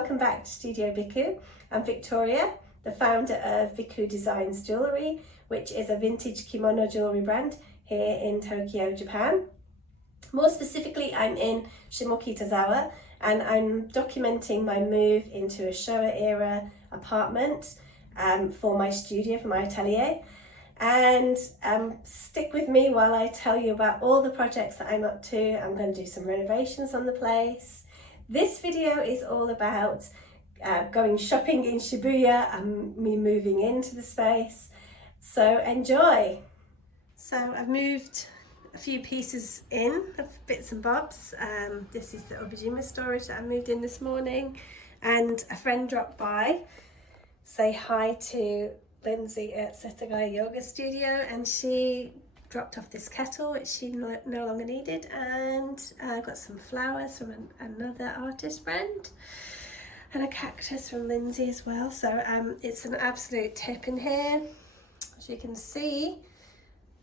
welcome back to Studio Biku. I'm Victoria, the founder of Bikudesigns Jewellery, which is a vintage kimono jewellery brand here in Tokyo, Japan. More specifically, I'm in Shimokitazawa and I'm documenting my move into a Showa-era apartment for my studio, for my atelier. And stick with me while I tell you about all the projects that I'm up to. I'm going to do some renovations on the place. This video is all about going shopping in Shibuya and me moving into the space. So enjoy. So I've moved a few pieces in, of bits and bobs. This is the Obijima storage that I moved in this morning, and a friend dropped by. Say hi to Lindsey at Setagaya Yoga Studio, and she dropped off this kettle which she no longer needed, and I got some flowers from another artist friend and a cactus from Lindsey as well. So it's an absolute tip in here, as you can see.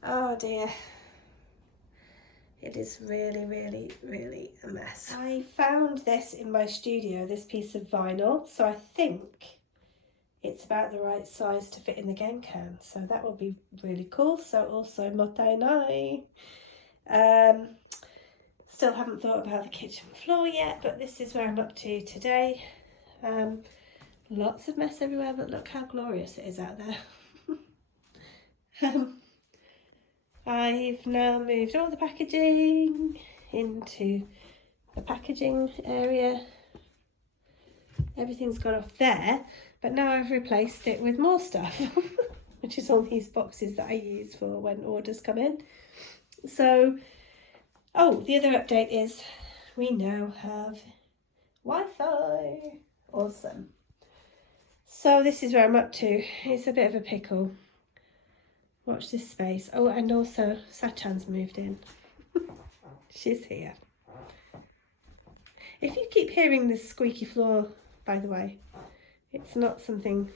Oh dear, it is really a mess. I found this in my studio, this piece of vinyl, so I think it's about the right size to fit in the genkan, so that will be really cool. So also mottainai. Still haven't thought about the kitchen floor yet, but this is where I'm up to today. Lots of mess everywhere, but look how glorious it is out there. I've now moved all the packaging into the packaging area. Everything's gone off there, but now I've replaced it with more stuff, which is all these boxes that I use for when orders come in. So, oh, the other update is we now have Wi-Fi. Awesome. So this is where I'm up to. It's a bit of a pickle. Watch this space. Oh, and also Sachan's moved in. She's here. If you keep hearing this squeaky floor, by the way, it's not something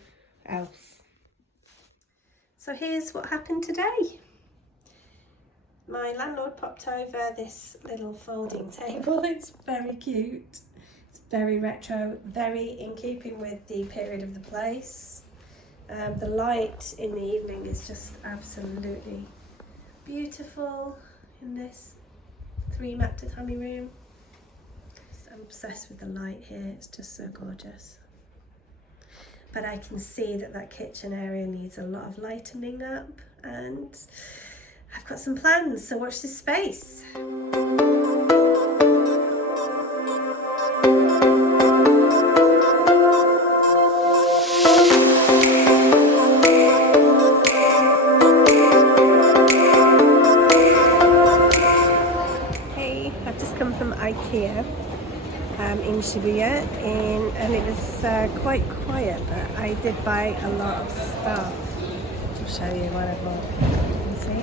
else. So here's what happened today. My landlord popped over this little folding table. It's very cute. It's very retro, very in keeping with the period of the place. The light in the evening is just absolutely beautiful in this 3-mat tatami room. I'm obsessed with the light here, it's just so gorgeous. But I can see that that kitchen area needs a lot of lightening up, and I've got some plans, so watch this space. Hey, I've just come from IKEA. In Shibuya, and it was quite quiet, but I did buy a lot of stuff. I'll show you what I bought. You see?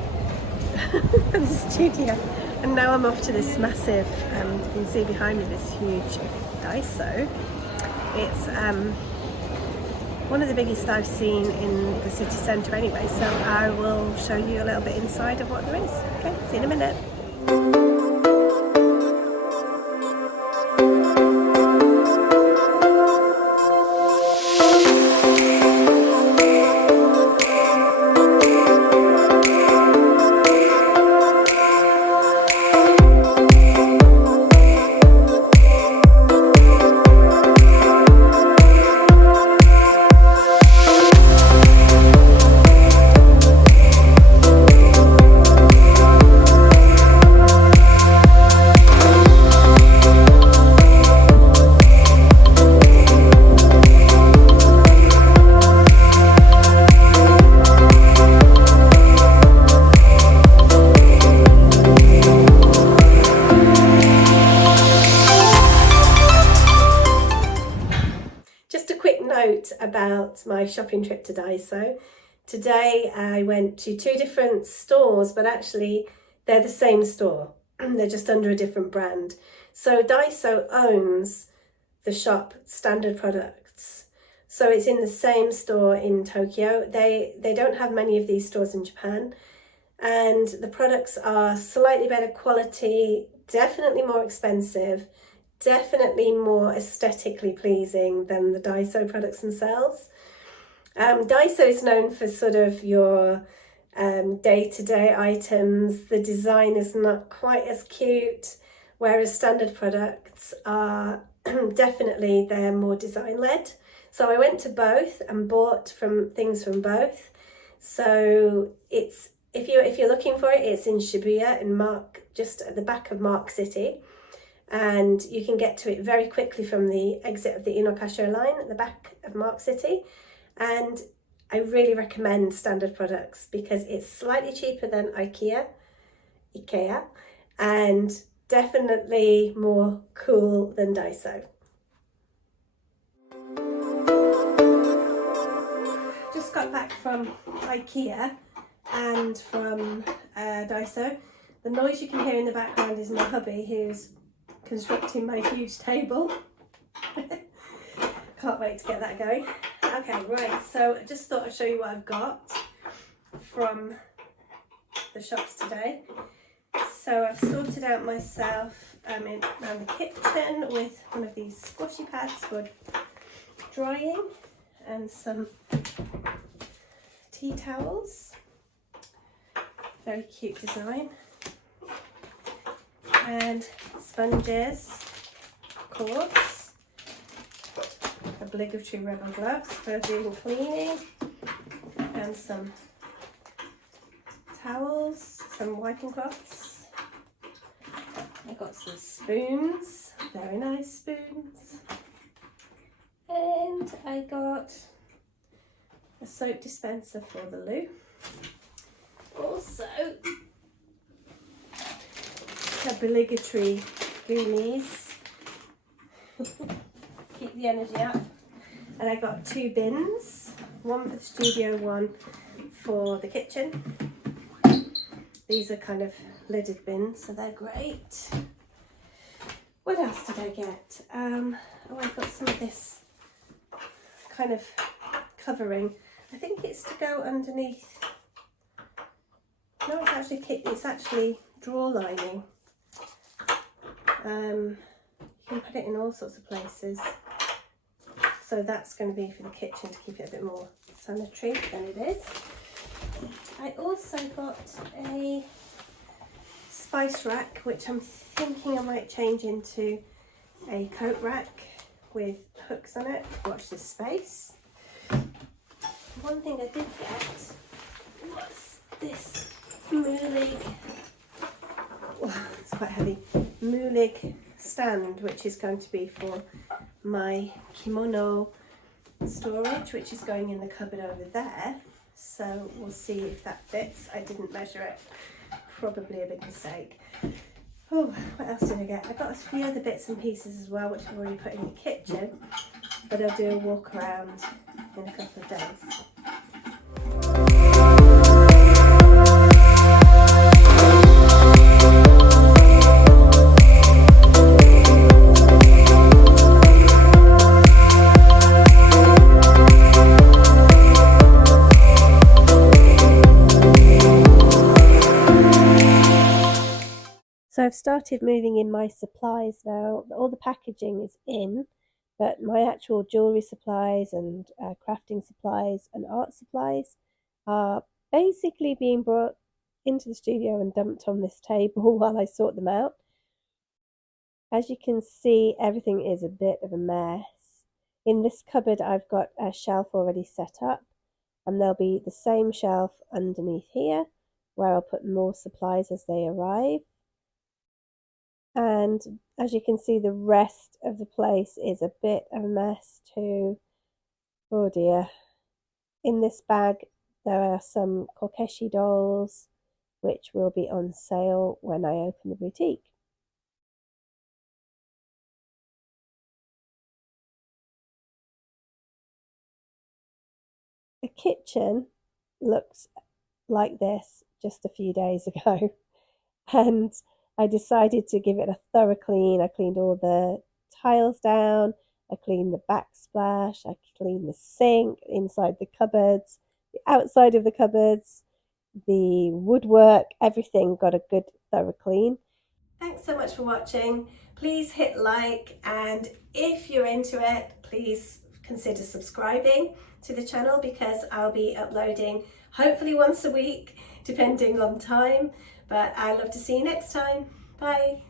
For the studio. And now I'm off to this massive, you can see behind me this huge Daiso. It's one of the biggest I've seen in the city centre anyway, so I will show you a little bit inside of what there is. Okay, see you in a minute. About my shopping trip to Daiso. Today I went to 2 different stores, but actually they're the same store. They're just under a different brand. So Daiso owns the shop Standard Products. So it's in the same store in Tokyo. They don't have many of these stores in Japan, and the products are slightly better quality, definitely more expensive, definitely more aesthetically pleasing than the Daiso products themselves. Daiso is known for sort of your day-to-day items. The design is not quite as cute, whereas standard products are definitely, they're more design-led. So I went to both and bought things from both. So it's, if you're looking for it, it's in Shibuya, just at the back of Mark City, and you can get to it very quickly from the exit of the Inokasho line at the back of Mark City. And I really recommend standard products because it's slightly cheaper than IKEA, and definitely more cool than Daiso. Just got back from IKEA and from Daiso. The noise you can hear in the background is my hubby, who's constructing my huge table. Can't wait to get that going. Okay, right, so I just thought I'd show you what I've got from the shops today. So I've sorted out myself around the kitchen with one of these squashy pads for drying and some tea towels. Very cute design. And sponges, of course. Obligatory rubber gloves for doing cleaning, and some towels, some wiping cloths. I got some spoons, very nice spoons, and I got a soap dispenser for the loo. Also, obligatory goonies. Keep the energy up. And I got 2 bins, one for the studio, one for the kitchen. These are kind of lidded bins, so they're great. What else did I get? Oh, I got some of this kind of covering. I think it's to go underneath. No, it's actually drawer lining. You can put it in all sorts of places. So that's going to be for the kitchen to keep it a bit more sanitary than it is. I also got a spice rack, which I'm thinking I might change into a coat rack with hooks on it. Watch this space. One thing I did get was this Moolig, it's quite heavy, Moolig stand, which is going to be for my kimono storage, which is going in the cupboard over there. So we'll see if that fits. I didn't measure it, probably a big mistake. Oh, what else did I get? I got a few other bits and pieces as well, which I've already put in the kitchen, but I'll do a walk around in a couple of days. So I've started moving in my supplies now. All the packaging is in, but my actual jewellery supplies and crafting supplies and art supplies are basically being brought into the studio and dumped on this table while I sort them out. As you can see, everything is a bit of a mess. In this cupboard I've got a shelf already set up, and there'll be the same shelf underneath here where I'll put more supplies as they arrive. And as you can see, the rest of the place is a bit of a mess too. Oh dear. In this bag there are some Kokeshi dolls which will be on sale when I open the boutique. The kitchen looks like this just a few days ago, and I decided to give it a thorough clean. I cleaned all the tiles down, I cleaned the backsplash, I cleaned the sink, inside the cupboards, the outside of the cupboards, the woodwork, everything got a good thorough clean. Thanks thanks so much for watching. Please hit like, and if you're into it, please consider subscribing to the channel, because I'll be uploading hopefully once a week, depending on time. But I love to see you next time. Bye.